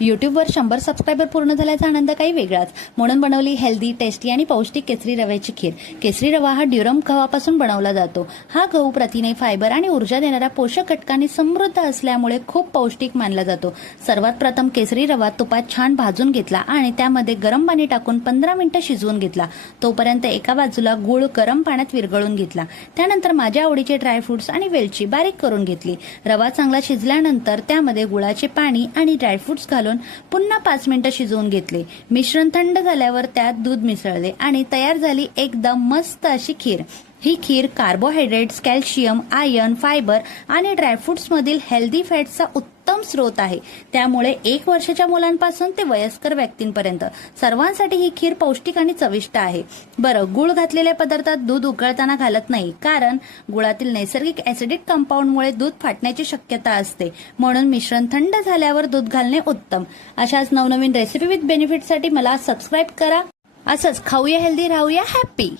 यूट्यूबवर 100 सबस्क्रायबर पूर्ण झाल्याचा आनंद काही वेगळाच. म्हणून बनवली हेल्दी, टेस्टी आणि पौष्टिक केसरी रव्याची खीर. केसरी रवा हा ड्युरम गव्हापासून बनवला जातो. हा गहू प्रथिने, फायबर आणि ऊर्जा देणाऱ्या पोषक घटकांनी समृद्ध असल्यामुळे खूप पौष्टिक मानला जातो. सर्वात प्रथम केसरी रवा तुपात छान भाजून घेतला आणि त्यामध्ये गरम पाणी टाकून 15 मिनिटं शिजवून घेतला. तोपर्यंत एका बाजूला गूळ गरम पाण्यात विरघळून घेतला. त्यानंतर माझ्या आवडीचे ड्रायफ्रुट्स आणि वेलची बारीक करून घेतली. रवा चांगला शिजल्यानंतर त्यामध्ये गुळाचे पाणी आणि ड्रायफ्रुट्स घालून पुन्हा 5 मिनिटं शिजवून घेतले. मिश्रण थंड झाल्यावर त्यात दूध मिसळले आणि तयार झाली एकदम मस्त अशी खीर. ही खीर कार्बोहायड्रेट्स, कॅल्शियम, आयर्न, फायबर आणि ड्रायफ्रुट्स मधील हेल्दी फॅट्सचा उत्तम स्रोत आहे. त्यामुळे 1 वर्षाच्या मुलांपासून ते वयस्कर व्यक्तींपर्यंत सर्वांसाठी ही खीर पौष्टिक आणि चविष्ट आहे. बरं, गुळ घातलेल्या पदार्थात दूध उकळताना घालत नाही, कारण गुळातील नैसर्गिक ऍसिडिक कंपाऊंडमुळे दूध फाटण्याची शक्यता असते. म्हणून मिश्रण थंड झाल्यावर दूध घालणे उत्तम. अशाच नवनवीन रेसिपी विथ बेनिफिटसाठी मला सबस्क्राईब करा. असंच खाऊया हेल्दी, राहूया हॅप्पी.